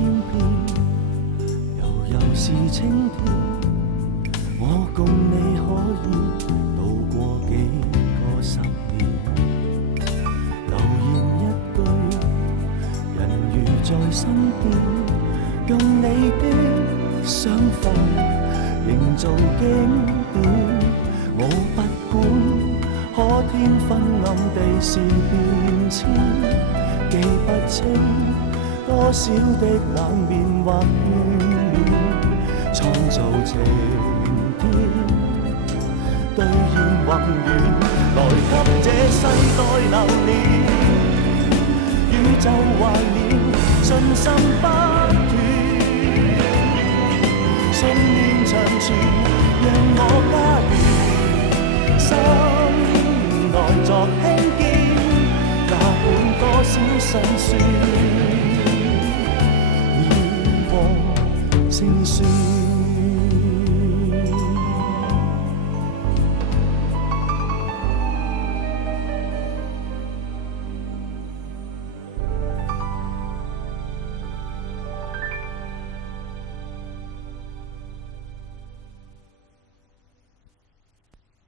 千遍，悠悠是青天。我共你可以渡過幾個十年，留言一句，人如在身邊，用你的想法營造經典。我不管可天昏暗地是變遷，記不清多少的冷面或勸勉，創造情天，兌現宏願，來給這世代留念。宇宙懷念，信心不斷，信念長存，讓我家園心內作輕肩，哪管多少辛酸。